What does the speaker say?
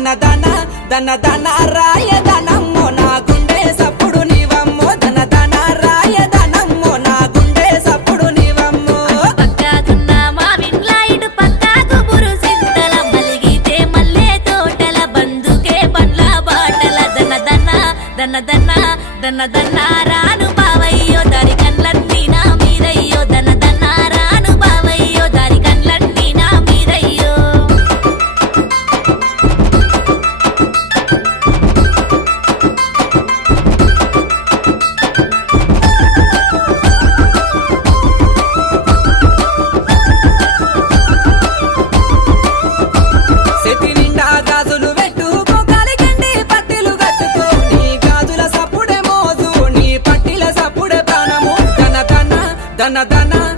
దన దన దన దన రాయదనమ్మో నా గుండె సప్పుడు నీవమ్మో దన దన రాయదనమ్మో నా గుండె సప్పుడు నీవమ్మో పక్కాకున్న మావిన్లా ఇటు పక్కాకు బురుసింతల మలిగితే మల్లె తోటల బందుకే బండ్ల బాటల దన దన దన దన దన దన రాను బావయ్యో దారి కళ్ళన్నీ నా మీదయ్యో దన దన రాను బావయ్యో దారి కళ్ళన్నీ నా మీదయ్యో సెతి నిండా గాజులు పెట్టుకో కాలికండి పట్టిలు కట్టుకో నీ గాజుల సప్పుడే మోజు నీ పట్టిల సప్పుడే ప్రాణము దన దన దన దన